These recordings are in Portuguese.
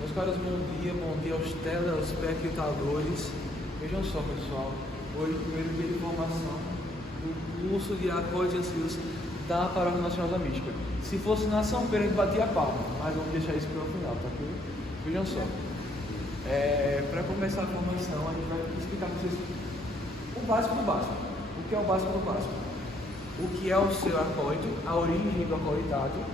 Meus caros, bom dia aos telespectadores. Vejam só, pessoal, hoje, primeiro dia de formação do curso de Acordes e Auxílios da Paróquia Nacional da Mística. Se fosse na São Pedro, a gente batia a palma, mas vamos deixar isso para o final, tá aqui? Vejam só. Para começar a formação, a gente vai explicar para vocês o básico do básico. O que é o básico do básico? O que é o seu acólito, a origem do acolitado,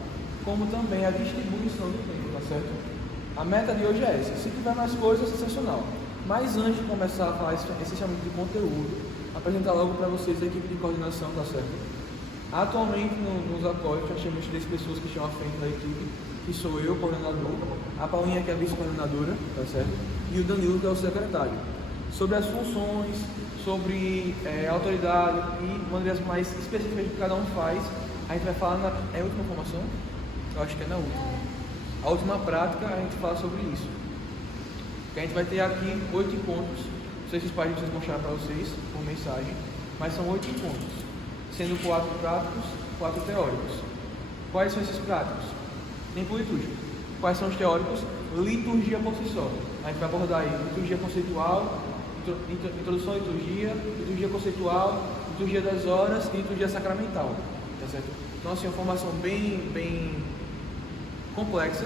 como também a distribuição do tempo, tá certo? A meta de hoje é essa. Se tiver mais coisas, é sensacional. Mas antes de começar a falar essencialmente de conteúdo, apresentar logo para vocês a equipe de coordenação, tá certo? Atualmente nos acólitos, nós temos 3 pessoas que estão à frente da equipe, que sou eu, coordenador, a Paulinha, que é a vice-coordenadora, tá certo? E o Danilo, que é o secretário. Sobre as funções, sobre autoridade e maneiras mais específicas que cada um faz, a gente vai falar É a última formação? Eu acho que é na última. A última prática, a gente fala sobre isso. A gente vai ter aqui 8 encontros. Não sei se os pais vocês mostraram para vocês por mensagem, mas são 8 encontros, sendo 4 práticos, 4 teóricos. Quais são esses práticos? Tempo litúrgico. Quais são os teóricos? Liturgia por si só. A gente vai abordar aí liturgia conceitual, introdução à liturgia, liturgia conceitual, liturgia das horas e liturgia sacramental. Tá certo? Então, assim, uma formação bem complexa,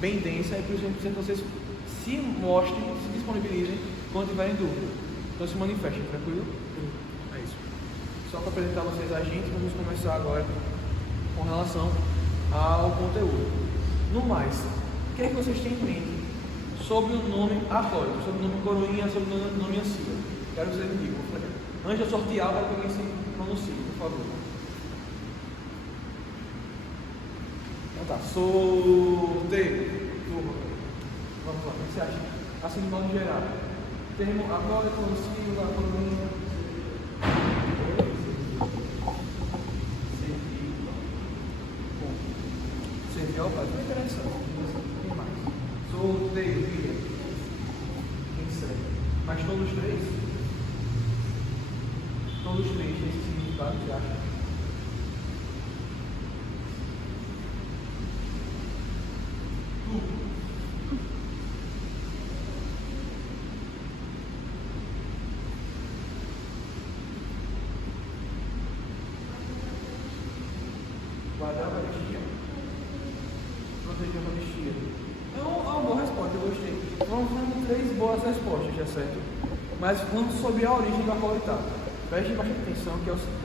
bem densa, e por isso a gente precisa que vocês se mostrem, se disponibilizem quando tiverem dúvida. Então se manifestem, tranquilo? É isso. Só para apresentar a vocês a gente, vamos começar agora com relação ao conteúdo. No mais, o que é que vocês têm em mente sobre o nome acólito, sobre o nome coroinha, sobre o nome ancila? Quero que vocês me digam. Antes de eu sortear, para que alguém se pronuncie, por favor. Então tá, sorteio. Turma. Vamos lá, o que você acha? Assim de modo geral. Termo acólito, ancila, coroinha. Servil, faz uma interessante. Quem mais? Sorteio, filha. Quem serve? Mas todos 3? Todos 3 têm esse significado, você acha? Guardar a Eucaristia. Proteger a Eucaristia. É uma boa resposta, eu gostei. Vamos fazendo 3 boas respostas, já certo? Mas falando sobre a origem do acolitado. Preste bastante atenção, que é o seguinte.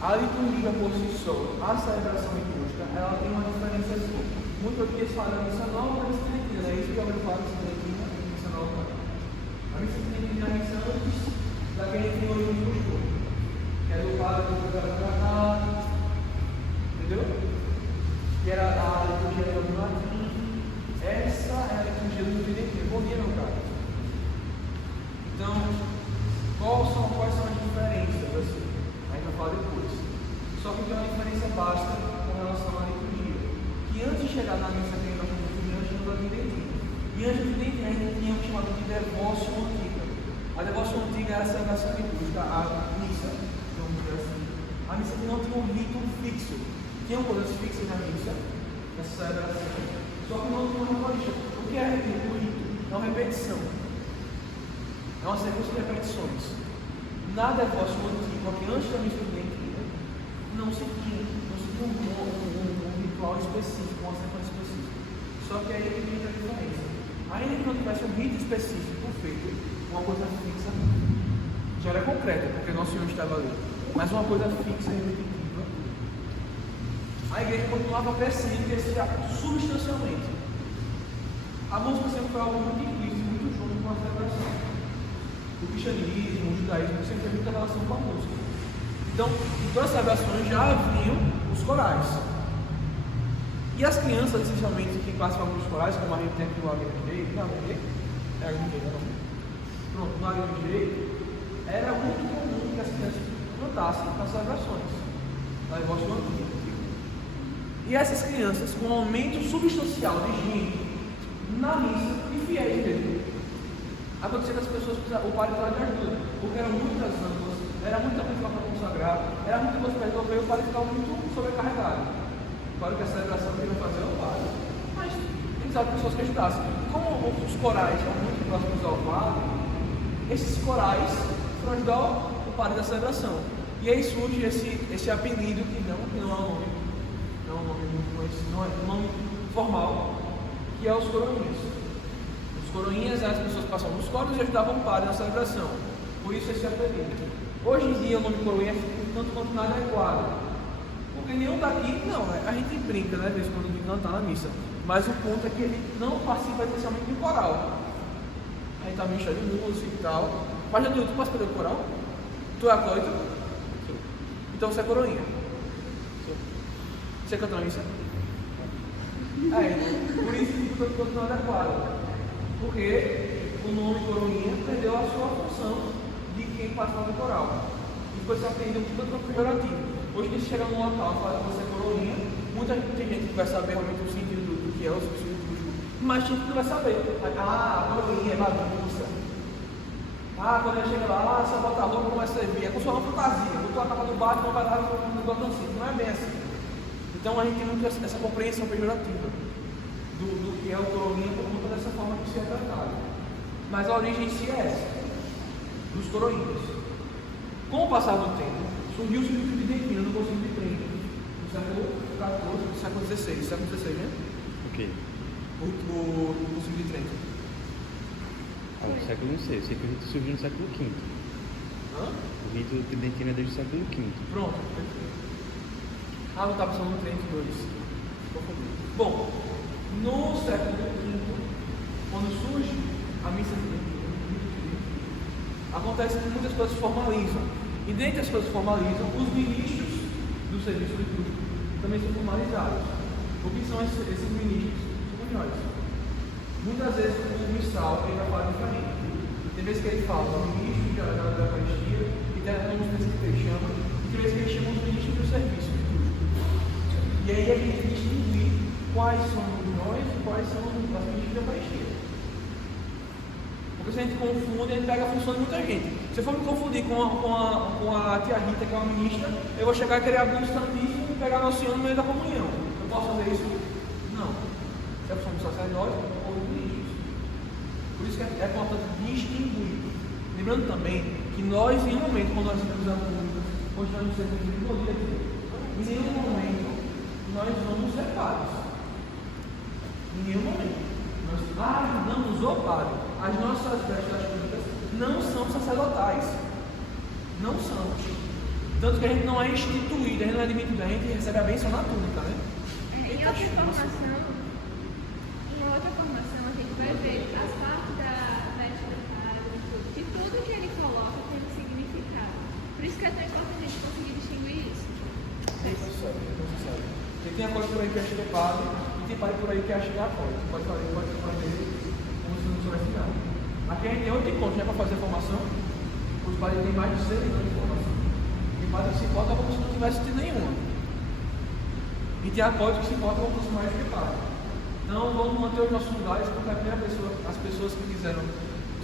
A liturgia por si só, a celebração litúrgica, ela tem uma diferença muito aqui eles falam missa nova e missa tridentina. É isso que eu vou falar, missa tridentina e missa nova. A missa tridentina é a missa antes daquele que tem hoje no costume, que é do padre que foi para cá, entendeu? Que era a liturgia do latim. Essa é a liturgia do tridentina. Bom dia, meu caro. Então, quais são as diferenças? Assim? A gente vai falar depois. Só que tem uma diferença básica com relação à liturgia. Que antes de chegar na missa que a gente vai fazer, antes do tridentina. E antes do tridentina, a gente tinha o chamado de devócio antiga. A devócio antiga era a celebração litúrgica, a missa, vamos dizer assim. A missa que não tinha um rito fixo. Tinha coisas fixas na missa, nessa celebração. Só que não tinha uma religião. O que é rito? O rito é uma repetição. É uma sequência de repetições. Na devócio antiga, porque antes da missa tridentina, não se tinha um ritual específico, uma sequência específica. Só que aí tem a diferença. Ainda que não tivesse um rito específico feito, uma coisa fixa, já era concreta, porque Nosso Senhor estava ali. Mas uma coisa fixa e repetitiva, a igreja continuava perseguindo crescer substancialmente. A música sempre foi algo muito implícito, muito junto com a celebração. O cristianismo, o judaísmo sempre teve muita relação com a música. Então, em todas as celebrações já haviam os corais. E as crianças, essencialmente, que participavam dos corais, como a gente tem aqui no AGMG, não, é AGMG, não. Pronto, no AGMG, era muito comum que as crianças cantassem nas celebrações, na devoção antiga. E essas crianças, com um aumento substancial de gente na missa, e fiéis mesmo, acontecia que as pessoas, o padre precisava de ajuda, porque eram muitas ângulas, era muita coisa para consagrar, era muita coisa para resolver, o padre ficava muito sobrecarregado. Claro que a celebração que ele vai fazer é o padre, mas precisava de pessoas que ajudassem. Como os corais eram muito próximos ao padre, esses corais foram ajudar o padre da celebração. E aí surge esse apelido que não é um nome, não é um nome muito conhecido, não é um nome formal, que é os coroinhas. Os coroinhas eram as pessoas que passavam nos coros e ajudavam o padre na celebração. Por isso esse apelido. Hoje em dia o nome coroinha é tanto quanto nada adequado. Porque nenhum daqui, não, a gente brinca, né, às vezes quando não está na missa. Mas o ponto é que ele não participa essencialmente do coral. Aí está meio cheio de música e tal. Mas tu pode perder o coral? Tu é acólito? Então você é coroinha. Você canta na missa? Por isso que o tanto não é adequado. Porque o nome coroinha perdeu a sua função de quem participa do coral. E depois você aprendeu um tanto pejorativo. Hoje que você chega num local e fala que você é coroinha, muita gente que vai saber realmente o sentido do que é o sentido do grupo, mas gente que não vai saber. Ah, a coroinha é bagunça. Ah, quando ele chega lá, você bota a roupa, começa a servir. É como se fosse uma fantasia. Botou a capa do barco, não vai lá e bota um cinto. Não é bem assim. Então a gente tem muito essa compreensão pejorativa do que é o coroinha por conta dessa forma que se é tratado. Mas a origem em si é essa, dos coroinhas. Com o passar do tempo, surgiu o Circuito Tridentino no Concílio de Trento, no século XIV, no século XVI. Século XVI, né? O quê? O Concílio de Trento. O século não sei, eu sei que o rito surgiu no século V. Hã? O rito tridentino é desde o século V. Pronto. Não estava pensando no Trento 2. Bom, no século V, quando surge a missa tridentina, acontece que muitas coisas formalizam. E dentre as coisas que formalizam, os ministros do serviço litúrgico também são formalizados. O que são esses ministros? São nós. Muitas vezes o missal ele vai falar diferente. Tem vezes que ele fala o ministro da Eucaristia, e tem nomes específicos que ele chama, e tem vezes que ele chama os ministros do serviço litúrgico. E aí a gente distinguir quais somos nós e quais são os ministros da Eucaristia. Porque se a gente confunde, a gente pega a função de muita gente. Se eu for me confundir com a tia Rita, que é uma ministra, eu vou chegar a querer abrir o Santíssimo e pegar Nosso Senhor no meio da comunhão. Eu posso fazer isso? Não. Se é a função do sacerdote ou do ministro. Por isso que é importante distinguir. Lembrando também que nós, em nenhum momento, quando nós estamos a pública, continuamos sendo desenvolvidos aqui, em nenhum momento nós vamos ser padres. Em nenhum momento. Nós ajudamos o padre. As nossas vestes públicas não são sacerdotais. Não são. Tanto que a gente não é instituído, a gente não é admitido, a gente recebe a bênção na túnica, né? Em outra formação, a gente vai ver as partes da veste do padre, de tudo que ele coloca tem um significado. Por isso que é tão importante a gente conseguir distinguir isso. Não se sabe. Porque tem a coisa por aí que acha que é padre, e tem padre por aí que acha que é acólito. Você pode fazer, como se não soubesse nada. Aqui a gente tem 8 encontros, né, para fazer formação. Os padres têm mais de 6 anos de formação. Tem padre que se importa como se não tivesse tido nenhuma. E tem acólito que se importa como se mais do que padre. Então vamos manter os nossos lugares, porque a primeira pessoa, as pessoas que quiseram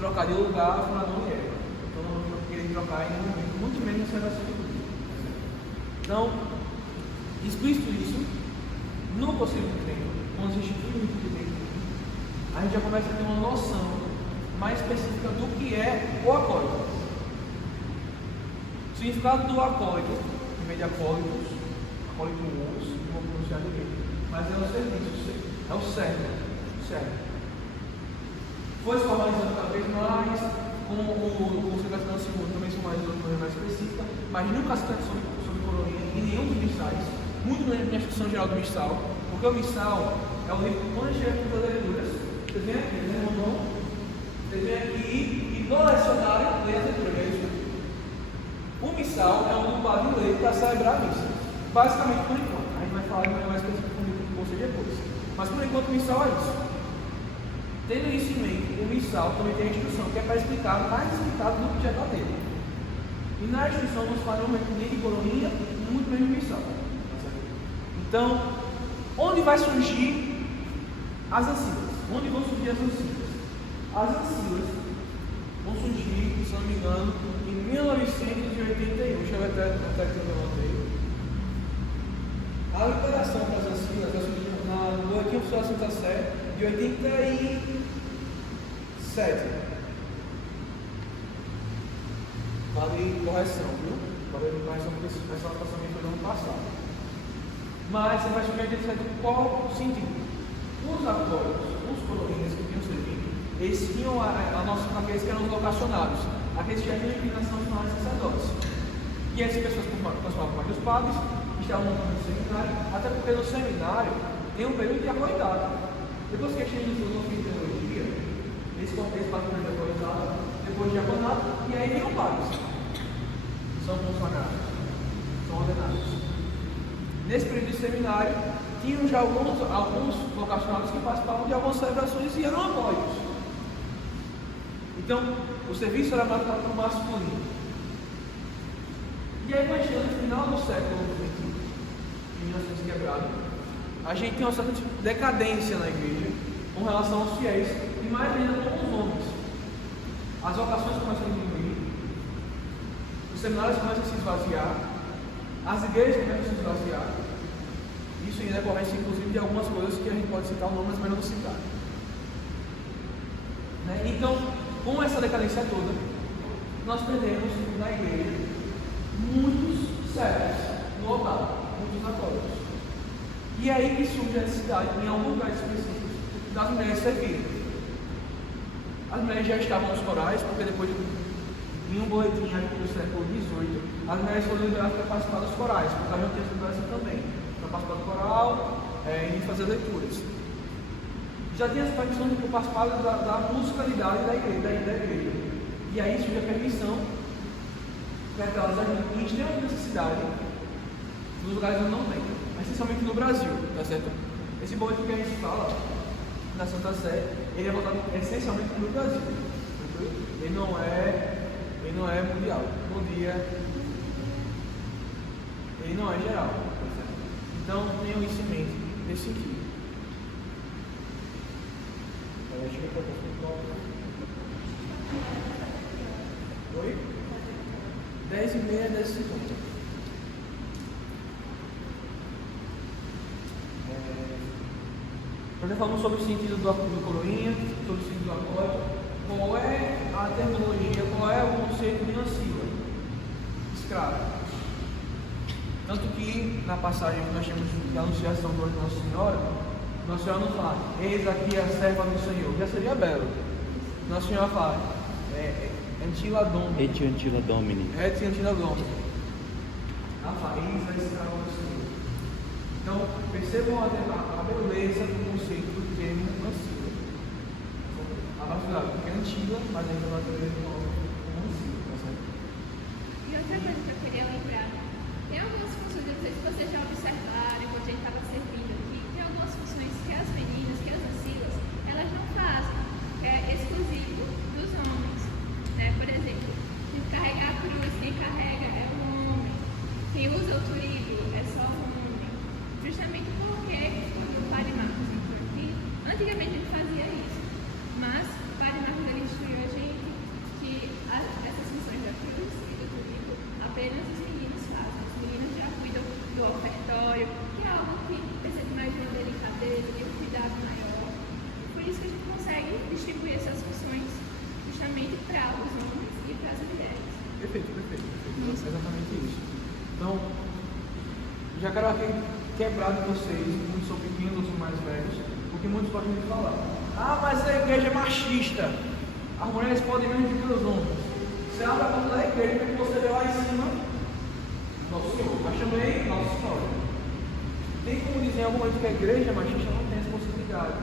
trocar de lugar foram Adão e Eva. Então não vamos querer trocar em nenhum momento, muito menos na celebração de Cristo. Então, explícito isso, no Concílio de Trento, quando se institui o rito de Trento, a gente já começa a ter uma noção mais específica do que é o acólito. O significado do acólito, em vez de acólitos, acólitos, não vou pronunciar ninguém, mas é o serviço, é o servo. Foi se formalizando cada vez mais, com o Secretário da Segunda também se formalizou de maneira mais específica, mas nunca se trata sobre coroinha em nenhum dos missais, muito menos na instrução geral do missal, porque o missal é o livro que quando chega com as leituras, vocês vêm aqui, né, irmão? Vocês vêm aqui e no lecionário lê as leituras, é isso? O missal é um padre lê para celebrar a missa, basicamente por enquanto. A gente vai falar de maneira mais específica com você depois. Mas por enquanto o missal é isso. Tendo isso em mente, o missal também tem a instrução, que é para explicar mais explicado do que já está dele. E na instrução não se fala nem de coroinha, muito menos de missal. Então, onde vai surgir as ancilas? Onde vão surgir as ancilas? As ancilas vão surgir, se não me engano, em 1981. Deixa eu ver até que eu anotei. A liberação das ancilas vai surgir no Boletim Oficial da Santa Sé de 87. Vale correção, viu? Vale correção porque essa anotação foi no ano passado. Mas você vai chegar de 87 qual o sentido? Os apoios, os coroinhas que tinham servido, eles tinham a nossa, aqueles que eram locacionados, aqueles que já tinham inclinação final de sacerdócio. E essas pessoas transformavam parte dos padres, que estavam montando o seminário, até porque no seminário tem um período de apoiado. Depois que a gente iniciou no fim de teologia, eles passam de apoiado, depois de apoiado, e aí viram padres. São consagrados, são ordenados. Nesse período de seminário, tinham já alguns vocacionados que participavam de algumas celebrações e eram apoios. Então, o serviço era marcado por masculino. E aí, quando chega no final do século XX, 1900 quebrado, a gente tem uma certa decadência na igreja com relação aos fiéis, e mais ainda com os homens. As vocações começam a diminuir, os seminários começam a se esvaziar, as igrejas começam a se esvaziar. Isso em decorrência, inclusive, de algumas coisas que a gente pode citar o nome, mas melhor não citar. Né? Então, com essa decadência toda, nós perdemos na igreja muitos servos no altar, muitos atólicos. E é aí que surge a necessidade, em alguns lugares específicos, das mulheres servirem. As mulheres já estavam nos corais, porque depois em um boletim do século XVIII, as mulheres foram liberadas para participar dos corais, porque haviam textos do Brasil também, para participar do coral e fazer leituras. Já tinha as permissões de participar da musicalidade da igreja. E aí surge a permissão para que elas ajudem em extrema necessidade nos lugares onde não tem, essencialmente no Brasil, tá certo? Esse boletim que a gente fala na Santa Sé, ele é voltado essencialmente no Brasil, ele não é mundial, ele não é geral, tá certo? Então tenham isso em mente nesse sentido. Oi? 10h30, 10h50. Nós falamos sobre o sentido do coroinha, sobre o sentido do acorde. Qual é a terminologia, qual é o conceito de ancila? Escravo. Tanto que na passagem que nós temos de anunciação do Nossa Senhora, Nossa Senhora não fala, eis aqui a serva do Senhor, já seria belo. Nossa Senhora fala, Antila Domini. Et Antila Domini. Et Antila Domini. Ela fala, eis a escrava do Senhor. Então, percebam a beleza do conceito do termo ancila. Porque é antiga, mas ainda não é como ancila, tá certo? E outra coisa que eu queria lembrar, tem algumas funções, não sei se vocês já observaram, enquanto a gente estava servindo aqui, tem algumas funções que as meninas, que as ancilas, elas não fazem, é exclusivo dos homens. Né? Por exemplo, carregar a cruz, quem carrega é o homem, quem usa o turigo é só o homem. Justamente porque o Padre Marcos entrou aqui, antigamente ele fazia isso, mas o Padre Marcos ele instruiu a gente que essas funções da cruz e do turigo apenas os meninos fazem. As meninas já cuidam do ofertório, que é algo que precisa de mais de uma delicadeza, de um cuidado maior. Por isso que a gente consegue distribuir essas funções justamente para os homens e para as mulheres. Perfeito. É exatamente isso. Então, já quero aqui quebrar de vocês, uns são pequenos, outros são mais velhos, porque muitos gostam de falar. Ah, mas a igreja é machista. As mulheres podem menos do que os homens. Você abre a porta da igreja e você vê lá em cima Nosso Senhor. Eu chamei Nossa Senhora. Tem como dizer em algum momento que a igreja machista não tem essa possibilidade.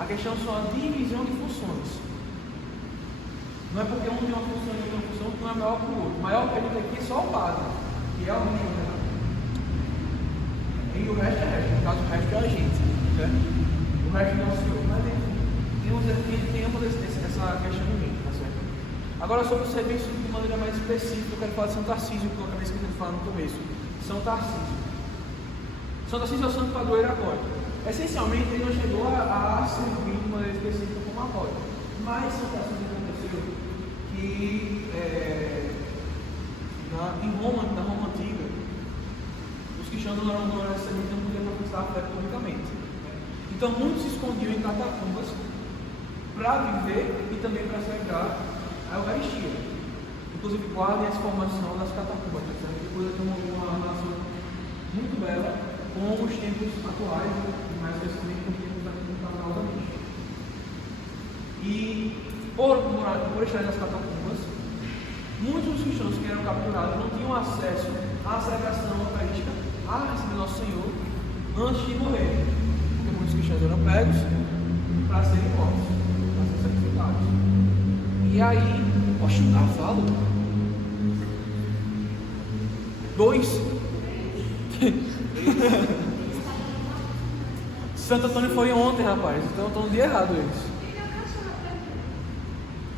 A questão só é a divisão de funções. Não é porque um tem uma função e outro tem uma função que não é maior que o outro. O maior que a gente aqui é só o padre, que é o menino. E o resto é resto, no caso o resto é a gente, certo? O resto não é o Senhor, mas temos essa questão em mente, tá certo? Agora sobre o serviço de maneira mais específica, eu quero falar de São Tarcísio, que eu acabei esquecendo de falar no começo. São Tarcísio. São Tarcísio é o santo padroeiro acólito. Essencialmente ele não chegou a servir de maneira específica como acólito. Mas São Tarcísio aconteceu que em Roma, na Roma antiga, os cristãos não eram necessariamente não podiam professar a fé publicamente. Então muitos se escondiam em catacumbas para viver e também para celebrar a Eucaristia. Inclusive guardem essa formação das catacumbas, né? Depois tem uma relação muito bela com os tempos atuais, e mais especificamente com os tempos do Carnaval da Mista. E por estar nas catacumbas, muitos dos cristãos que eram capturados não tinham acesso à celebração eucarística, a receber Nosso Senhor, antes de morrer. Porque muitos cristãos eram pegos para serem mortos, para serem sacrificados. E aí, poxa, um cavalo? 2? Santo Antônio foi ontem, rapaz, então estão no dia errado eles.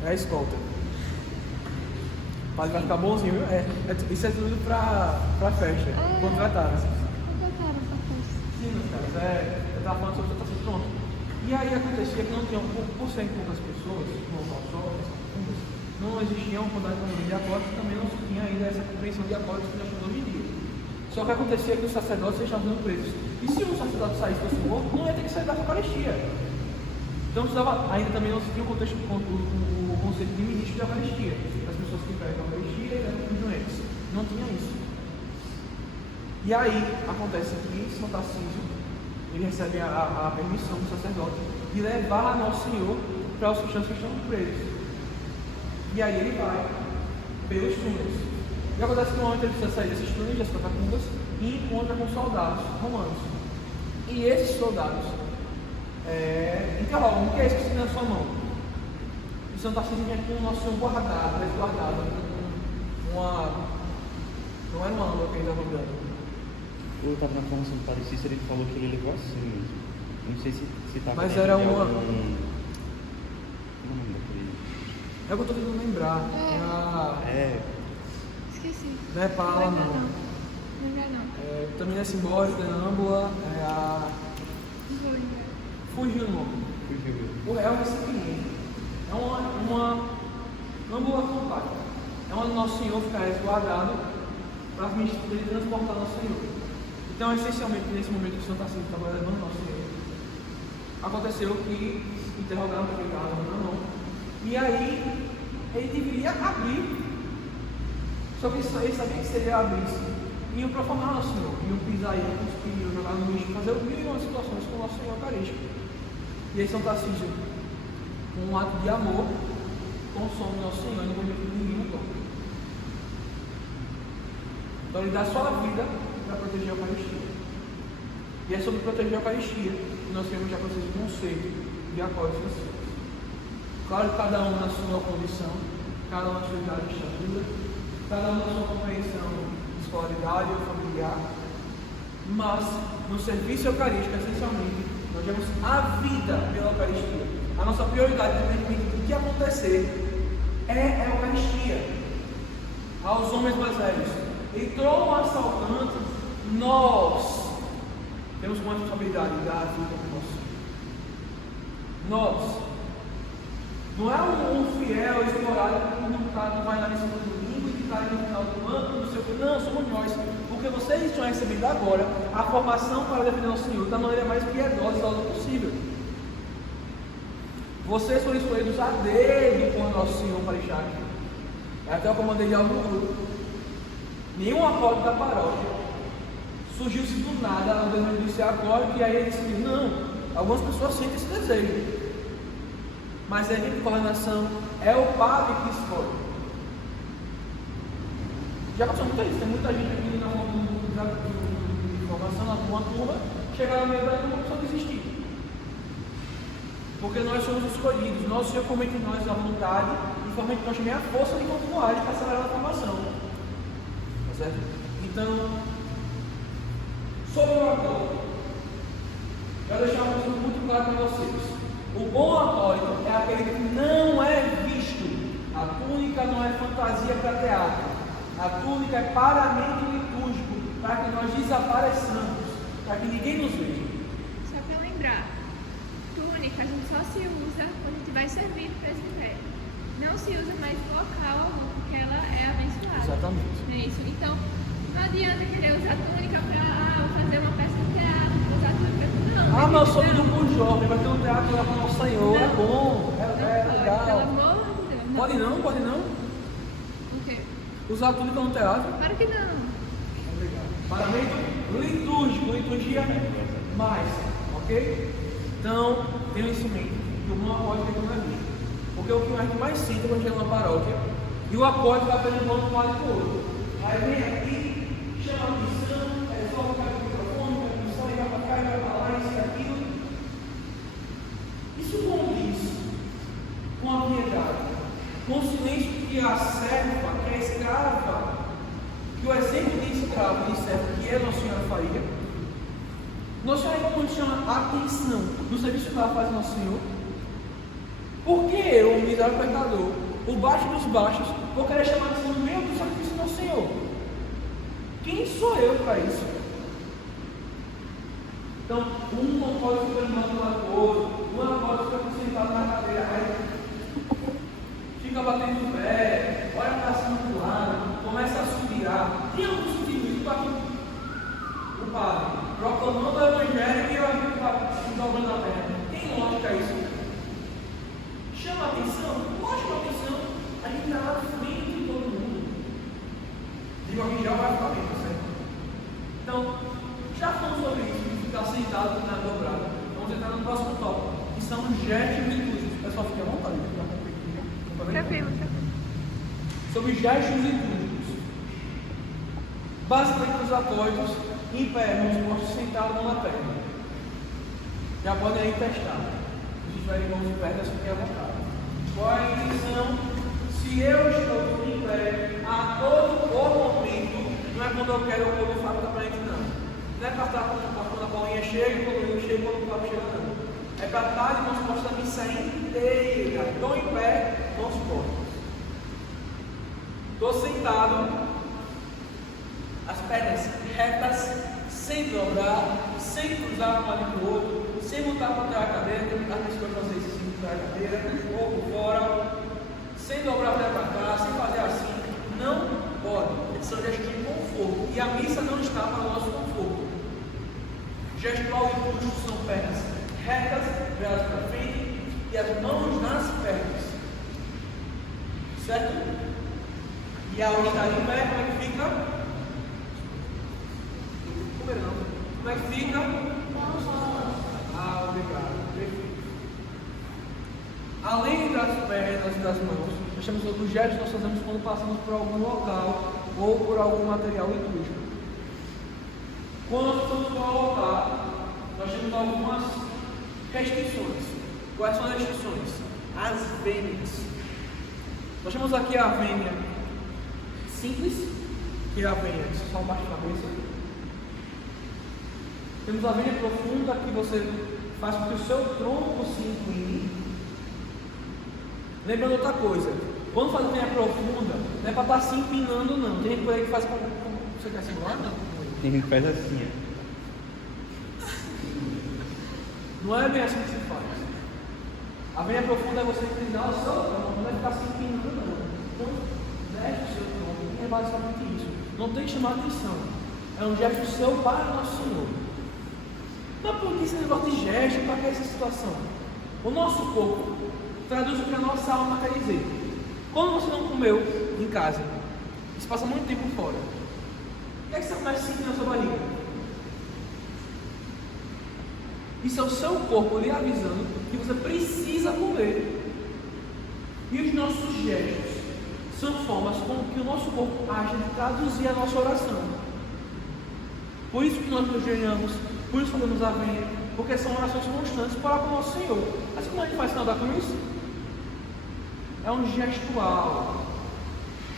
É a escolta. O padre vai ficar bonzinho, viu? Isso é tudo pra festa. Contrataram. Contrataram pra festa. Sim, meus caras, eu estava falando sobre Santa Ceia, pronto. E aí acontecia que não tinham, por serem poucas pessoas, não existia uma quantidade de acólitos, também não se tinha ainda essa compreensão de acólitos que nós temos hoje em dia. Só que acontecia que os sacerdotes estavam sendo presos. E se um sacerdote saísse do fosse morto, não ia ter que sair da Eucaristia. Então ainda também não se tinha o conceito de ministro de Eucaristia. As pessoas que pregam a Eucaristia e os doentes. Não tinha isso. E aí acontece que São Tarcísio, ele recebe a permissão do sacerdote de levar a Nosso Senhor para os cristãos que estão presos. E aí ele vai pelos túneis. E acontece que no momento ele precisa sair desses túneis, das catacumbas, e encontra com soldados romanos. E esses soldados interrogam: o que é isso que você tem na sua mão? E São Tarcísio vinha com o Nosso Senhor guardado, resguardado, não era uma lâmpada que ele estava dando. Eu estava na formação do Padre Cícero, ele falou que ele levou assim mesmo. Não sei se estava. Mas era uma. Como é o nome daquele? É o que eu estou tentando lembrar. Esqueci. Não é pala, não. Não lembrar não. Também é simbólica, é âmbula, Não vou lembrar. fugiu o nome. O réu recipiente. É uma âmbula compacta. É onde Nosso Senhor fica resguardado para ele transportar Nosso Senhor. Então, essencialmente, nesse momento que o Santo Tarcísio estava levando Nosso Senhor, aconteceu que interrogaram para pegar a mão. E aí, ele deveria abrir. Só que ele sabia que se ele abrisse, iam profanar Nosso Senhor, iam pisar, iam cuspir, iam jogar no lixo, fazer mil e uma situações com o Nosso Senhor Eucarístico. E aí São Tarcísio, com um ato de amor, consome Nosso Senhor e não permite que ninguém o toque. Então ele dá a sua vida para proteger a Eucaristia. E é sobre proteger a Eucaristia que nós temos já conceito de conceito de acólitos e discípulos. Claro que cada um na sua condição, cada um na sua idade de estatura, cada um na sua compreensão de escolaridade ou familiar, mas no serviço eucarístico, essencialmente, nós temos a vida pela Eucaristia. A nossa prioridade, independentemente do que acontecer, é a Eucaristia. Aos homens mais velhos: entrou um assaltante, nós temos uma responsabilidade de dar a vida com nós. Nós. Não é um fiel explorado que não vai na missa no domingo e que está aí no final do ano, não sei o que. Não, somos nós. Porque vocês estão recebendo agora a formação para defender o Senhor da maneira mais piedosa e saudável possível. Vocês foram escolhidos a dedo por Nosso Senhor para estar aqui. É até o comandante de algo do grupo. Nenhum acólito da paróquia surgiu-se do nada, a Deus disse agora, e aí ele disse: não, algumas pessoas sentem esse desejo. Mas a equipe de coordenação é o padre que escolhe. Já passou muito isso, tem muita gente aqui na formação, uma turma, chegar no meio da turma e só desistir. Porque nós somos escolhidos, nós, o Senhor fomenta em nós a vontade e fomenta em nós também a força de continuar para acelerar a formação. Tá certo? Então, sobre o acólito, quero deixar uma coisa muito clara para vocês. O bom acólito é aquele que não é visto. A túnica não é fantasia para teatro. A túnica é paramento litúrgico para que nós desapareçamos, para que ninguém nos veja. Só para lembrar, túnica a gente só se usa quando a gente vai servir no presbitério. Não se usa mais local algum, porque ela é abençoada. Exatamente. É isso. Então, não adianta querer usar túnica para fazer uma peça de teatro, usar túnica para tudo. não. Ah, mas eu sou do grupo jovem, vai ter um teatro lá para o nosso Senhor, é bom, é legal. Pelo amor de Deus. Pode não, pode não. O quê? Usar tudo como teatro. Claro que não. Paramento litúrgico, liturgia mais, ok? Então, tenham isso em mente, que uma acorde que não é bíblico. Porque o que a gente mais sente quando chega na paróquia, e o acorde vai apenas de um lado para o outro. Aí vem aqui, chama a atenção, resolve o microfone, a atenção, e vai para cá, e vai para lá, isso e aquilo. Isso condiz com a piedade, com o silêncio que a serva, que a escrava, que o exemplo de escravo e servo que é Nossa Senhora faria. Nossa Senhora quando chama a atenção do serviço que ela faz ao Nosso Senhor. Por que eu, o miserável pecador, o baixo dos baixos, vou querer chamar a atenção no meio do sacrifício do Nosso Senhor? Quem sou eu para isso? Então, um não pode ficar andando lá do outro, um não pode ficar sentado na cadeira, aí fica batendo o pé, olha para cima do lado, começa a suspirar. Tem algum sentido isso aqui? O padre proclamando o Evangelho e eu aqui o padre se dobrando na perna. Tem lógica isso? Chama a atenção? Pode chamar a atenção. A gente está na frente de todo mundo. Digo aqui já vai ficar bem, certo? Então, já falamos sobre isso, de ficar sentado na dobrada. Vamos entrar no próximo tópico, que são os gestos litúrgicos. O pessoal fica à vontade, fica à vontade. Tranquilo. Sobre gestos litúrgicos. Basicamente os acordes em pé, mãos postas sentados, mão na perna. Já podem aí testar. Se tiverem mãos de pernas, fiquem à vontade. Qual é a intenção? Se eu estou em pé a todo o momento, não é quando eu quero ou quando eu falo para ele, não. Não é para estar quando a bolinha chega, quando eu chego, quando o papo chega, não. É para estar de mãos postas a missa inteira. Estou em pé, mãos postas. Estou sentado, as pernas retas, sem dobrar, sem cruzar um lado para o outro, sem voltar para trás a cadeira, tem muita gente que vai fazer isso sem cruzar a cadeira, ou por fora, sem dobrar o pé para cá, sem fazer assim. Não pode. São gestos de conforto. E a missa não está para o nosso conforto. Gestual e luxo são pernas retas, viradas para frente, e as mãos nas pernas. Certo? E ao estar em pé, como é que fica? Como é que fica? Ah, obrigado. Perfeito. Além das pernas e das mãos, nós temos outros gestos que nós fazemos quando passamos por algum local ou por algum material litúrgico. Quando nós estamos no altar, nós temos algumas restrições. Quais são as restrições? As vênias. Nós temos aqui a vênia simples, que é a vênia que só baixa a cabeça. Temos a vênia profunda, que você faz com que o seu tronco se incline. Lembrando outra coisa, quando faz a vênia profunda, não é para estar se empinando, não. Tem gente por aí que faz como você quer segurar, não? Tem gente que faz assim, Não é bem assim que se faz. A vênia profunda é você inclinar o seu tronco, não é ficar se empinando, não. Então, desce o seu tronco, é basicamente isso. Não tem que chamar atenção. É um gesto seu para o nosso Senhor. Mas por que esse negócio de gesto? Para que essa situação? O nosso corpo traduz o que a nossa alma quer dizer. Quando você não comeu em casa, você passa muito tempo fora, o que é que você começa a sentir na sua barriga? Isso é o seu corpo lhe avisando que você precisa comer. E os nossos gestos são formas com que o nosso corpo age de traduzir a nossa oração. Por isso que nós nos ajoelhamos, por isso que fazemos a vênia, porque são orações constantes para com o nosso Senhor. Mas como a gente faz nada com isso? É um gestual.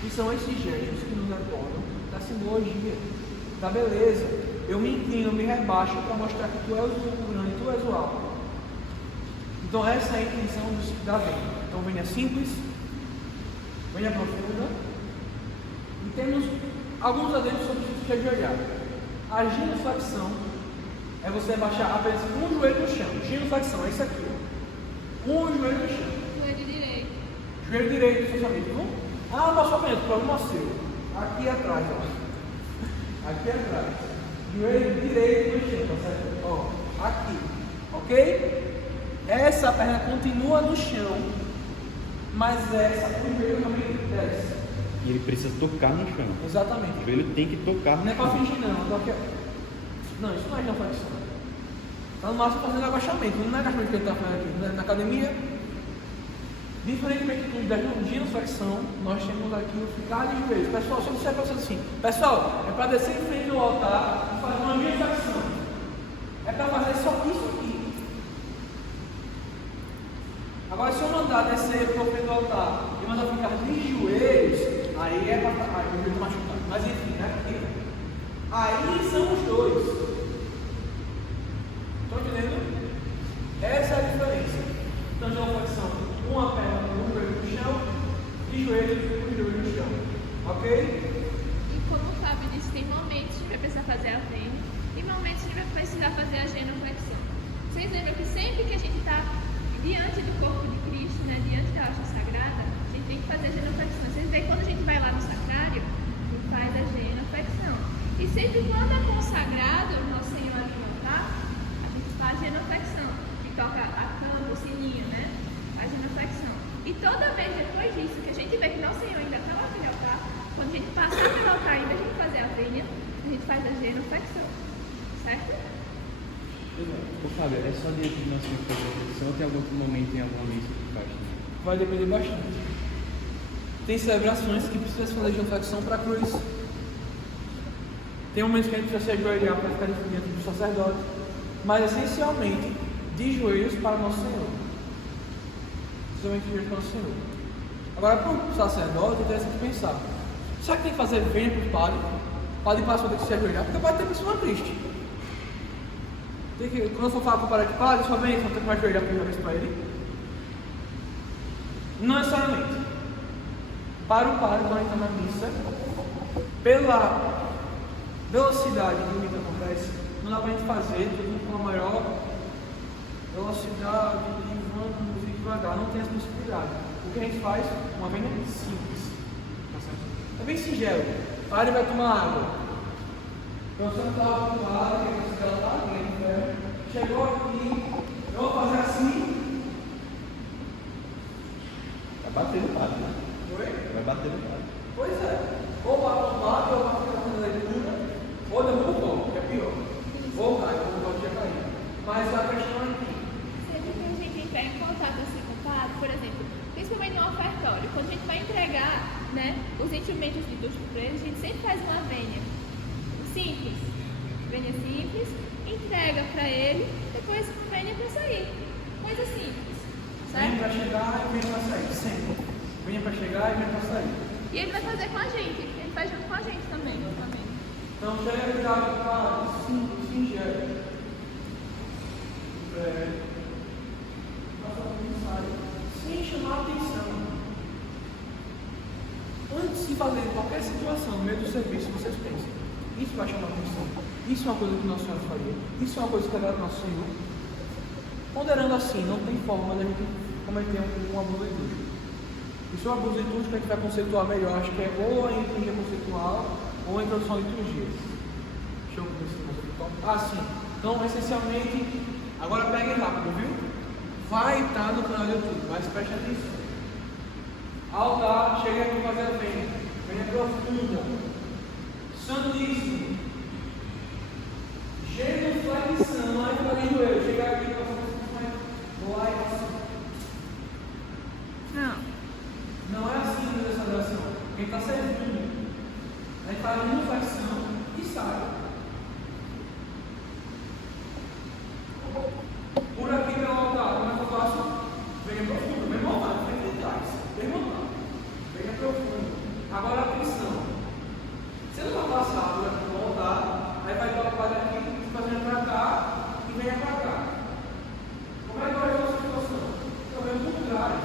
E são esses gestos que nos recordam da simbologia, da beleza. Eu me inclino, eu me rebaixo para mostrar que tu és o grande, tu és o alto. Então essa é a intenção da vênia. Então vênia simples, vênia profunda. E temos alguns adendos sobre o que ajoelhar. A genuflexão é você abaixar apenas um joelho no chão. Genuflexão é isso aqui. Um joelho no chão. Joelho direito. Joelho direito, socialmente. Ah, pastor Bento, problema seu. Aqui atrás, ó. Aqui atrás. Joelho direito no chão, tá certo? Ó. aqui, ok? Essa perna continua no chão, mas essa, o joelho também desce. E ele precisa tocar no chão. Exatamente. O joelho tem que tocar Não no é pra chão. fingir não, não, isso não é genuflexão. Tá no máximo fazendo agachamento, não é agachamento que ele está fazendo aqui. Na academia, diferentemente da genuflexão, nós temos aqui o ficar de joelhos. Pessoal, se eu disser para vocês assim, pessoal, é para descer em frente do altar e fazer uma genuflexão. É para fazer só isso aqui. Agora, se eu mandar descer para o frente do altar e mandar ficar de joelhos, aí é para o joelho machucado. Mas enfim, né? Aí são os dois. Estão entendendo? Essa é a diferença. Então, genuflexão, uma perna com o joelho no chão e joelho com o joelho no chão. Ok? E como o Fábio disse, tem momentos que vai precisar fazer a vênia e momentos que vai precisar fazer a genuflexão. Vocês lembram que sempre que a gente está diante do corpo de Cristo, né, diante da hóstia sagrada, a gente tem que fazer a genuflexão. Vocês veem quando a gente vai lá no sacrário, a gente faz a genuflexão. E sempre quando é consagrado o nosso Senhor ali no altar, a gente faz a genuflexão, que toca a cama, o sininho, né? Faz a genuflexão. E toda vez depois disso, que a gente vê que nosso Senhor ainda está lá no altar, quando a gente passar pelo altar ainda a gente fazer a vênia, a gente faz a genuflexão. Certo? Ô Fábio, é só diante de Nosso Senhor fazer a reflexão ou tem algum outro momento em alguma missa que faz também? Vai depender bastante. Tem celebrações que precisa fazer genuflexão para a cruz. Tem momentos que a gente precisa se ajoelhar para ficar diante do sacerdote. Mas essencialmente, de joelhos para Nosso Senhor. Essencialmente de joelhos para Nosso Senhor. Agora, para o sacerdote, é interessante pensar. Será que tem que fazer vênia para o padre? O padre passou a ter que se ajoelhar, porque o padre tem pessoa triste. Quando eu for falar com o padre de padre, só vem, só tem que ajoelhar a primeira vez para ele. Não necessariamente. Para o padre, quando ele está na missa, pela velocidade do que acontece, não dá para a gente fazer tudo com a maior velocidade, e vamos ir devagar, não tem essa possibilidade. O que a gente faz? Uma vênia simples. Tá certo? É bem singelo. O padre vai tomar água. Então, você não estava com água, que a ela está dentro, né? Chegou aqui, eu vou fazer assim. Vai bater no padre, né? Oi? Vai bater no padre. Pois é. Ou bate no lado, ou bate na leitura, ou derruba o pão, que é pior. Ou cai, ou pode já cair. Mas a questão é que Sempre que a gente entrar em contato assim com o padre, por exemplo, principalmente no ofertório, quando a gente vai entregar, né, os instrumentos litúrgicos para eles, a gente sempre faz uma vênia simples. Vênia simples, entrega para ele, depois vênia para sair. Coisa simples. vem Certo? para chegar e vem para sair, sempre. Venha para chegar e vem para sair. E ele vai fazer com a gente, ele faz junto com a gente também. Então, chega já para simples, singelo. Sem chamar atenção. Antes de fazer qualquer situação no meio do serviço, vocês pensem: isso vai chamar atenção, isso é uma coisa que Nosso Senhor faria, isso é uma coisa que agrada ao Nosso Senhor. Ponderando assim, não tem forma de a gente cometer um abuso litúrgico. E se o abuso litúrgico a gente vai conceituar melhor, acho que é ou a liturgia conceitual ou a introdução à liturgia. Deixa eu ver se conceitual. Sim. Então, essencialmente, agora peguem rápido, viu? Vai estar no canal do YouTube, mas preste atenção. Altar, chega aqui fazer a vênia. Vênia profunda. Santíssimo. Genuflexão, lá em fazer joelho. Chegar aqui para fazer lá e assim. Não é assim nessa oração. Quem está servindo. A gente faz genuflexão e sai. Por aqui pelo altar, como é que eu faço? Venha profundo, bem montado, bem de trás, bem montado. Venha profundo. Agora atenção. Você não vai passar por aqui pelo altar, aí vai tocar daqui, fazendo para cá e venha para cá. Como é que vai ser a situação? Eu venho por trás.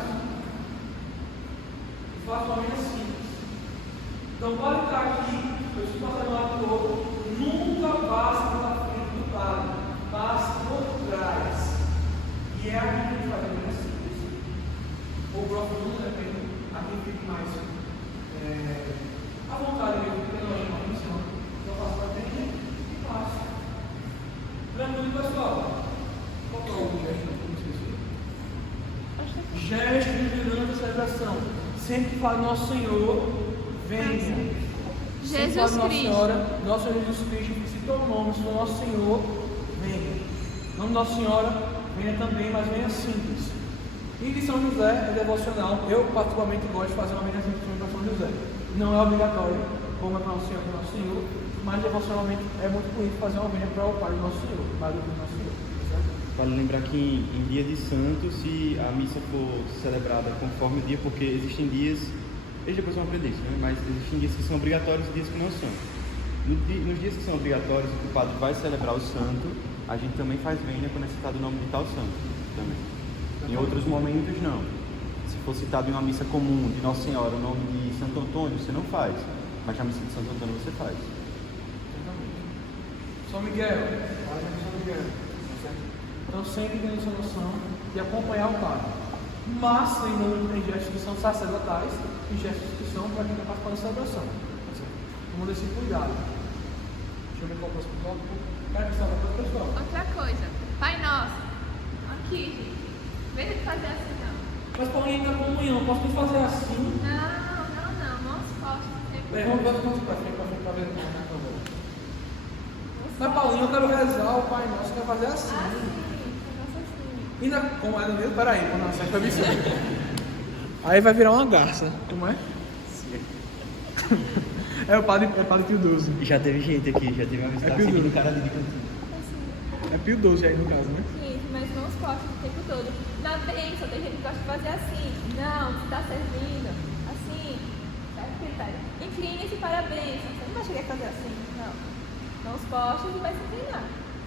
E faço uma vez simples. Então pode estar aqui, eu estou passando o lado todo, nunca passe pela frente do padre, passe por trás. E é aqui que a gente faz a vênia simples. Ou profundo, depende, aqui fica mais à vontade mesmo, porque não é uma missão. Então faço para frente e passo. Tranquilo, pessoal? celebração. Sempre que fala Nosso Senhor, venha. Sempre que fala Jesus Nossa Cristo. Senhora, Nosso Senhor Jesus Cristo, que citou o nome, citou Nosso Senhor, venha. O nome de Nossa Senhora, venha também, mas venha simples. E de São José é devocional. Eu, particularmente, gosto de fazer uma homenagem para São José. Não é obrigatório, como é para Nosso Senhor, Nosso Senhor, mas devocionalmente é muito bonito fazer uma homenagem para o Pai do Nosso Senhor, Pai do Nosso Senhor. Certo? Vale lembrar que em dia de santo, se a missa for celebrada conforme o dia, porque existem dias, eles depois vão aprender isso, né? Mas existem dias que são obrigatórios e dias que não são. Nos dias que são obrigatórios, que o padre vai celebrar o santo, a gente também faz vênia quando é citado o nome de tal santo também. Em outros momentos, não. Se for citado em uma missa comum de Nossa Senhora o nome de Santo Antônio, você não faz. Mas na missa de Santo Antônio você faz. São Miguel, olha São Miguel. Então sempre tendo essa noção de acompanhar o padre. Mas lembrando que tem gestos que são sacerdotais e gestos que são para quem está participando da celebração. Vamos ter esse cuidado. Deixa eu ver qual é o próximo tópico. Quero que salve para o pessoal. Outra coisa, Pai Nosso, aqui, gente, vem de fazer assim não. Mas Paulinho na comunhão, posso nem fazer assim? Não, mãos fortes. Peraí, vamos para frente para ver como é. Mas Paulinho, eu quero rezar o Pai Nosso, eu quero fazer assim. E na, como é no meio? Peraí, quando nascer foi absurdo. Aí vai virar uma garça. Como é? É o padre Pio 12. Já teve gente aqui, já teve uma vez que estava seguindo o cara ali de cantinho. É Pio 12 aí no caso, né? Gente, mas mãos fortes o tempo todo. Na bênção, tem gente que gosta de fazer assim. Não, você está servindo. Assim. Incline-se para a bênção. Você não vai chegar a fazer assim, não. Mãos fortes e vai se inclinar.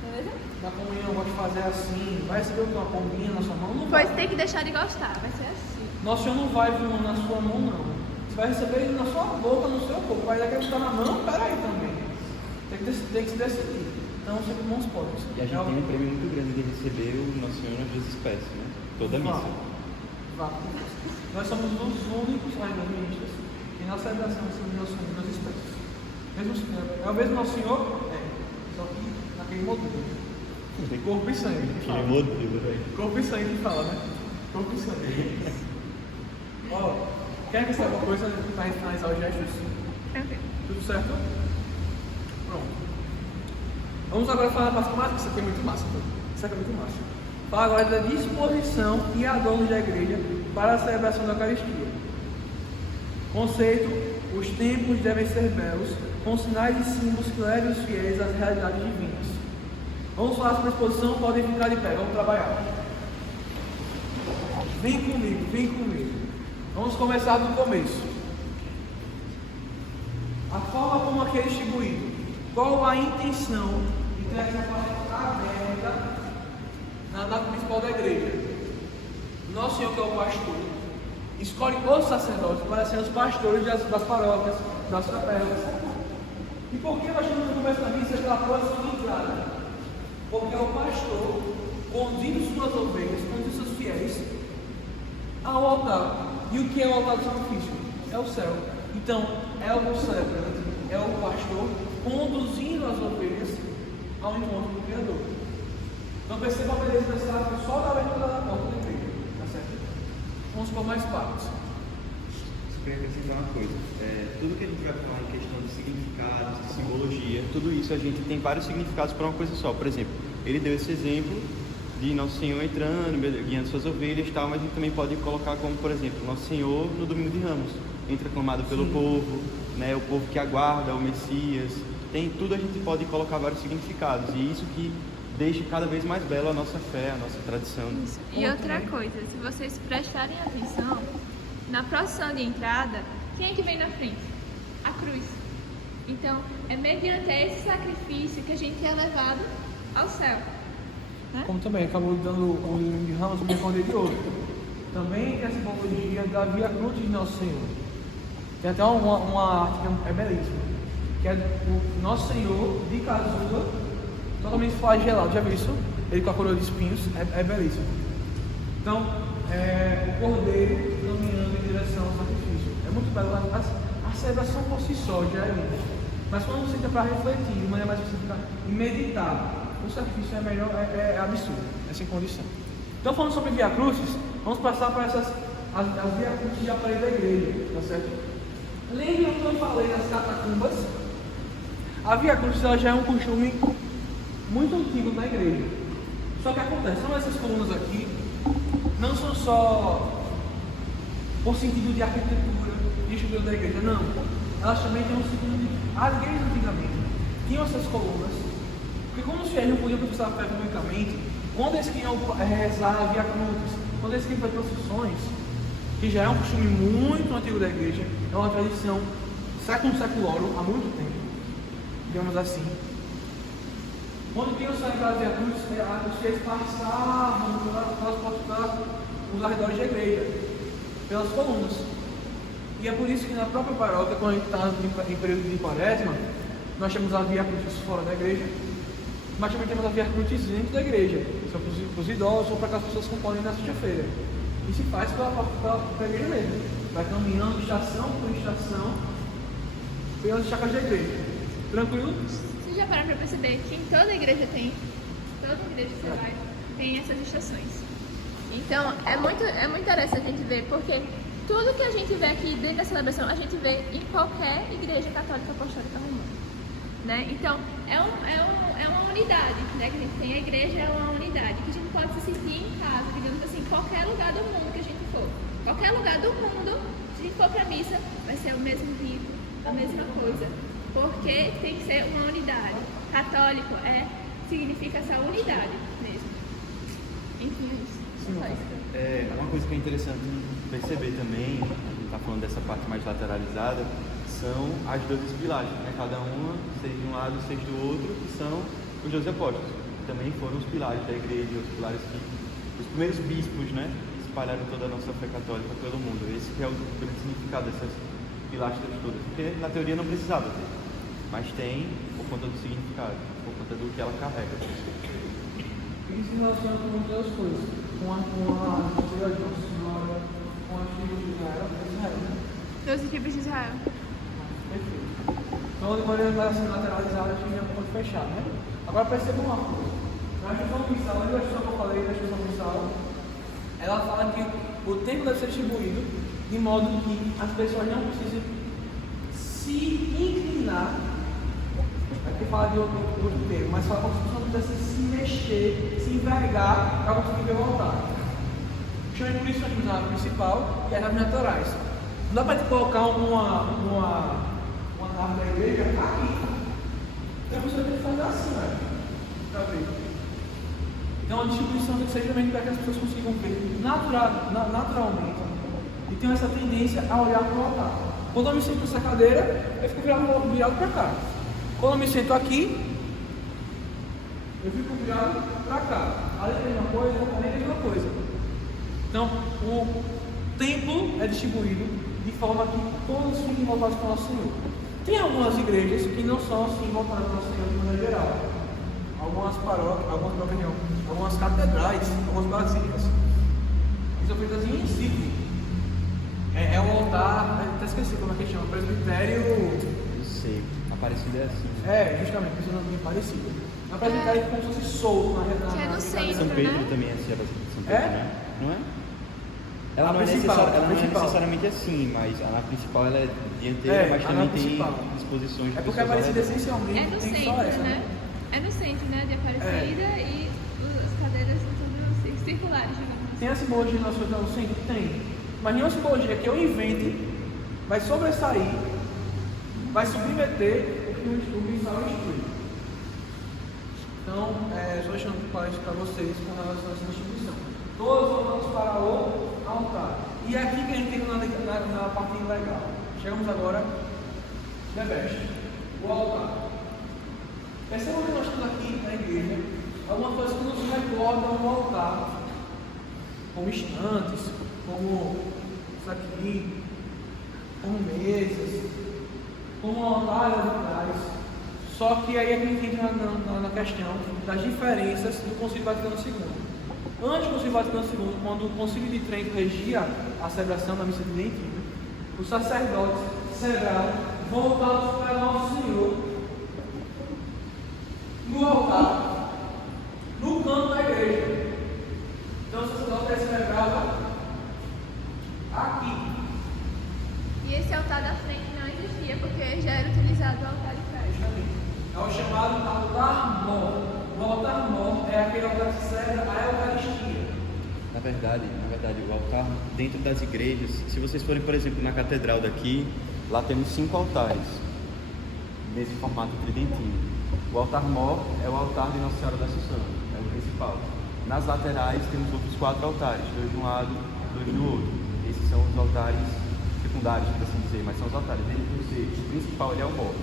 Beleza? Na comunhão, eu gosto de fazer assim. Vai receber uma pombinha na sua mão? Não Pois vai. tem que deixar de gostar, vai ser assim. Nosso Senhor não vai voando na sua mão, não. Você vai receber ele na sua boca, no seu corpo. Vai acreditar na mão? Peraí também. Tem que se decidir. Então, sempre mãos fortes. E a gente tem um prêmio muito grande de receber o Nosso Senhor nas duas espécies, né? Toda a missa. Vá. Nós somos os únicos raimanistas que na celebração do Nosso Senhor nas espécies. É o mesmo Nosso Senhor? É. Só que naquele modelo. Tem corpo e sangue. Que fala. Aquele modelo, velho. Corpo e sangue que fala, né? Corpo e sangue. Ó, quer que saiba alguma coisa para finalizar os gestos? Tranquilo. Tudo certo? Pronto. Vamos agora falar da parte massa, isso aqui é muito massa. Isso aqui é muito massa. Falar agora da disposição e adornos da igreja para a celebração da Eucaristia. Conceito: os templos devem ser belos, com sinais e símbolos que levem os fiéis às realidades divinas. Vamos falar sobre a exposição, podem ficar de pé, vamos trabalhar. Vem comigo. Vamos começar do começo. A forma como aqui é distribuído. Qual a intenção de ter essa parte aberta na data principal da igreja? Nosso Senhor, que é o pastor, escolhe os sacerdotes para serem os pastores das paróquias, das capelas. E por que nós estamos no começo da missa pela próxima de entrada? Porque é o pastor conduzindo suas ovelhas, conduzindo seus fiéis ao altar. E o que é o altar do sacrifício? É o céu. Então, é o celebrante, é o pastor conduzindo as ovelhas ao encontro do Criador. Então perceba a beleza dessa árvore só da abertura da porta da igreja. Tá certo? Vamos por mais partes. Só queria acrescentar uma coisa. Tudo que a gente vai falar em questão de significados, de simbologia, tudo isso a gente tem vários significados para uma coisa só. Por exemplo, ele deu esse exemplo de Nosso Senhor entrando, guiando suas ovelhas e tal, mas a gente também pode colocar como, por exemplo, Nosso Senhor no Domingo de Ramos, entra aclamado pelo povo, né, o povo que aguarda o Messias. Tem tudo, a gente pode colocar vários significados, e isso que deixa cada vez mais bela a nossa fé, a nossa tradição. Isso. E outra coisa, se vocês prestarem atenção, na procissão de entrada, quem é que vem na frente? A cruz. Então, é mediante esse sacrifício que a gente é levado ao céu. Né? Como também acabou dando o Domingo de Ramos, o Cordeiro de Ouro. Também tem a simbologia da Via Cruz de Nosso Senhor. Tem até uma arte que é belíssima, que é o Nosso Senhor de casulla, totalmente flagelado. Já viu isso? Ele com a coroa de espinhos, é belíssimo. Então, o Cordeiro caminhando em direção ao sacrifício. É muito belo. A celebração por si só já é linda. Mas quando você entra para refletir, de maneira mais específica, e meditar, o sacrifício é melhor, é absurdo, é sem condição. Então, falando sobre Via Crucis, vamos passar para essas as via crucis de aparelho da igreja, tá certo? Lembram que eu falei das catacumbas? A via crucis ela já é um costume muito antigo na igreja. Só que acontece, são essas colunas aqui, não são só por sentido de arquitetura, de estrutura da igreja, não. Elas também têm um sentido de... As igrejas antigamente tinham essas colunas, porque como os fiéis não podiam professar a fé publicamente, quando eles queriam rezar a via crucis, quando eles queriam fazer procissões, que já é um costume muito antigo da igreja, é uma tradição seculorum, há muito tempo, digamos assim. Quando tinham saído da via crucis, os fiéis passavam pelos arredores da igreja, pelas colunas. E é por isso que na própria paróquia, quando a gente está em período de quaresma, nós temos a via crucis fora da igreja, mas também temos a via crucis dentro da igreja, só para os idosos ou para aquelas pessoas que compõem na sexta-feira. E se faz pela igreja mesmo. Vai caminhando estação por estação pelas chácaras da igreja. Tranquilo? Você já pararam para perceber que em toda igreja tem, toda igreja que você vai, tem essas estações. Então, é muito interessante a gente ver, porque tudo que a gente vê aqui dentro da celebração, a gente vê em qualquer igreja católica apostólica romana. Né? Então, é uma unidade, né? Que a gente tem. A igreja é uma unidade, que a gente pode se sentir em casa, digamos assim, em qualquer lugar do mundo que a gente for. Qualquer lugar do mundo, se a gente for para a missa, vai ser o mesmo rito, a mesma coisa. Porque tem que ser uma unidade. Católico significa essa unidade mesmo. Enfim, é isso. Só isso. Uma coisa que é interessante perceber também, a gente está falando dessa parte mais lateralizada, são as 12 pilares, né? Cada uma, seja de um lado, seja do outro, que são os 12 apóstolos. Também foram os pilares da igreja, os pilares que os primeiros bispos, né, espalharam toda a nossa fé católica pelo mundo. Esse que é o grande significado dessas pilastras todas. Porque na teoria não precisava ter, mas tem por conta do significado, por conta do que ela carrega. Isso se relaciona com muitas coisas, com a teoria de Nossa Senhora, com a tribo de Israel, né? 12 tribos de Israel. Perfeito. Então, de maneira mais lateralizada, a gente já pode fechar, né? Agora, perceba uma coisa. Na instrução missal, lembra a instrução que eu falei da instrução missal? Ela fala que o tempo deve ser distribuído de modo que as pessoas não precisem se inclinar. Aqui fala de outro termo, mas fala como se não precisa se mexer, se envergar para conseguir ver o altar. Justamente por isso nós temos a nave principal e as naves naturais. Não dá para te colocar uma nave da igreja aqui. Então você tem que fazer assim, velho. Para ver. Então a distribuição tem que ser justamente para que as pessoas consigam ver naturalmente e tenham essa tendência a olhar para o altar. Quando eu me sento nessa cadeira, eu fico virado para cá. Quando eu me sento aqui, eu fico virado para cá. Ali é a mesma coisa, ali é a mesma coisa. Então, o templo é distribuído de forma que todos fiquem voltados para o nosso Senhor. Tem algumas igrejas que não são assim voltadas para o nosso Senhor de maneira geral. Algumas paróquias, algumas catedrais, algumas basílicas. Eles são feitas em círculo. É o altar, até esqueci como é que chama, presbitério. Eu sei, Aparecida é assim. Justamente, isso não é bem parecido. Na presbitério é como se fosse solto na Que é no centro, São Pedro né? também é assim, a Basílica de São Pedro, né? Não é? Ela A não é principal, ela não é principal. necessariamente assim, mas a principal ela é dianteira, mas a também nave tem principal. disposições de É porque a pessoas Aparecida ao redor. essencialmente É no tem só centro, essa, né? É no centro, né? De Aparecida e as cadeiras são todas circulares, digamos assim. Tem a simbologia do nosso Senhor no centro? Tem. Mas nenhuma simbologia que eu invente vai sobressair, vai submeter o que o visual instrui. Então, só deixando claro isso para vocês com relação a essa distribuição. Todos vamos para o altar. E é aqui que a gente entra na parte legal. Chegamos agora na veste, o altar. Percebam que nós temos aqui na igreja algumas coisas que nos recordam o altar, como estantes, como isso aqui, como mesas, como altar de trás. Só que aí a gente entra na questão das diferenças do Concílio Vaticano II. Antes do Concílio Vaticano II, quando o Concílio de Trento regia a celebração da missa de Dentírio, os sacerdotes celebravam voltados para Nosso Senhor no altar, no canto da igreja. Então o sacerdote celebrava localizado o altar de trás. É o chamado altar-mor. O altar-mor é aquele altar que celebra a Eucaristia. Na verdade, o altar dentro das igrejas, se vocês forem, por exemplo, na catedral daqui, lá temos 5 altares, nesse formato tridentinho. O altar-mor é o altar de Nossa Senhora da Assunção, é o principal. Nas laterais temos outros 4 altares, 2 de um lado, 2 do outro. Esses são os altares secundários, por assim dizer, mas são os altares. O principal ele é o mor,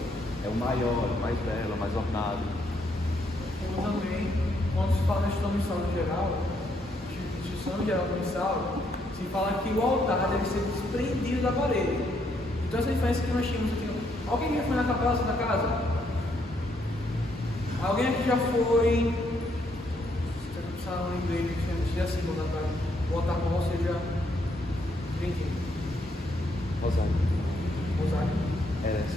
é o maior, o mais belo, o mais ornado. Como também, quando se fala na instituição missal em geral, instituição geral missal, se fala que o altar deve ser desprendido da parede. Então essa diferença que nós tínhamos aqui. Alguém já foi na capela da casa? Alguém aqui já foi? Se você na igreja que seja assim, o altar-mor seja desprendido. Rosário. Rosário. Ela é antes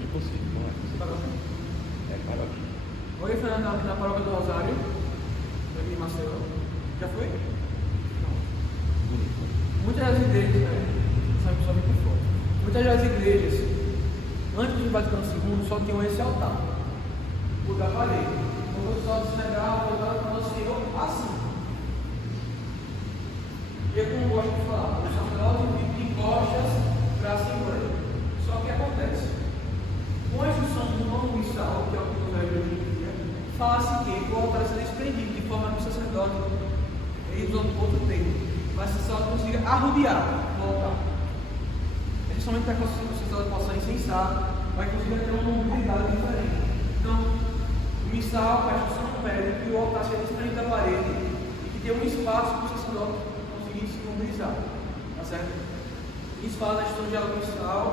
de possível, não é? Paróquia. É paróquia. Alguém foi na paróquia do Rosário? Aqui em Maceió? Já foi? Não. Bonito. Muitas das igrejas, sabe só muito forte. Muitas das igrejas, antes do Vaticano II, só tinham esse altar, o da parede. Então o pessoal se negava, voltava para o Senhor assim. Eu, como gosto de falar, o sacerdote de costas para a Assembleia. Só que acontece, com a instrução do novo missal, que é o que eu vejo hoje em dia, fala-se que o altar será desprendido, de forma que o sacerdote, ele usa outro termo, mas o sacerdote consiga arrodear o altar. Principalmente para que o sacerdote possa incensar, vai conseguir ter uma mobilidade diferente. Então, o missal, a instrução pede que o altar seja desprendido da parede e que tenha um espaço para o sacerdote conseguir se mobilizar. Tá certo? Isso fala da instrução geral do missal,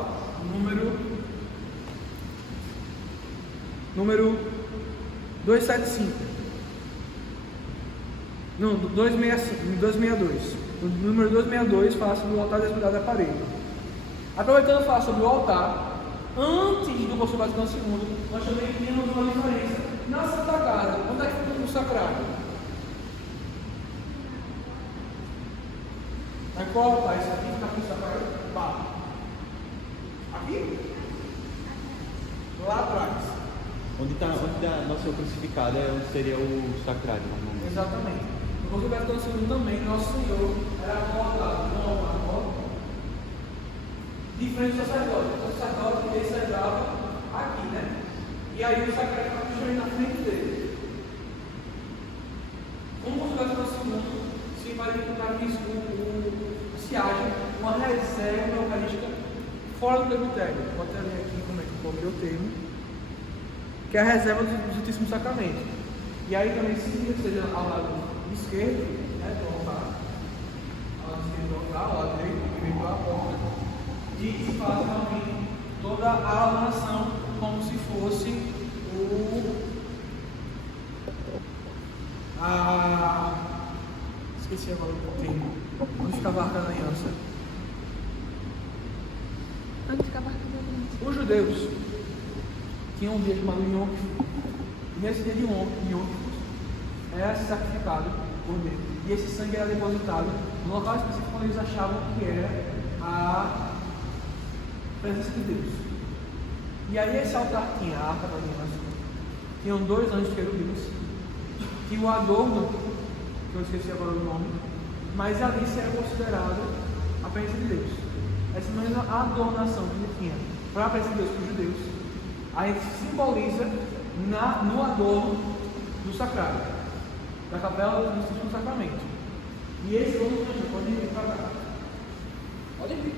número 275. Não, 262. O número 262 fala sobre o altar desprendido da parede. Aproveitando falar sobre o altar, antes do Concílio Vaticano II, nós também tínhamos uma diferença. Na Santa Casa, onde é que fica o sacrário? Mas qual altar? Isso aqui fica com o sacrário? Pá. Aqui? Lá atrás. Onde está nosso crucificado é onde seria o sacrário, normalmente. Exatamente. No Concílio Vaticano II também, Nosso Senhor era colocado numa porta diferente do sacerdote. O sacerdote ele sentava aqui, né? E aí o sacrário estava justamente na frente dele. Como o Concílio Vaticano II se vai dificultar que se haja uma reserva eucarística fora do presbitério. Pode até ler aqui como é que eu o termo, que é a reserva do Santíssimo Sacramento. E aí também, se seja ao lado esquerdo, né, do altar, ao lado esquerdo do altar, ao lado direito, que vem pela porta, e se faz realmente toda a adoração como se fosse esqueci agora o termo. Onde ficava a Arca da Aliança? Onde ficava a Arca da Aliança? Os judeus tinham um dia chamado Yom Kippur. E nesse dia de Yom Kippur era sacrificado por Deus. E esse sangue era depositado no local específico onde eles achavam que era a presença de Deus. E aí esse altar tinha a Arca da Aliança, tinham 2 anjos querubins, tinha o adorno, que eu esqueci agora o nome, mas ali era considerado a presença de Deus. Essa mesma adornação que ele tinha para a presença de Deus para os judeus, a gente simboliza no adorno do sacrário, da capela do Santíssimo Sacramento. E esse outro, pode vir para cá. Pode vir.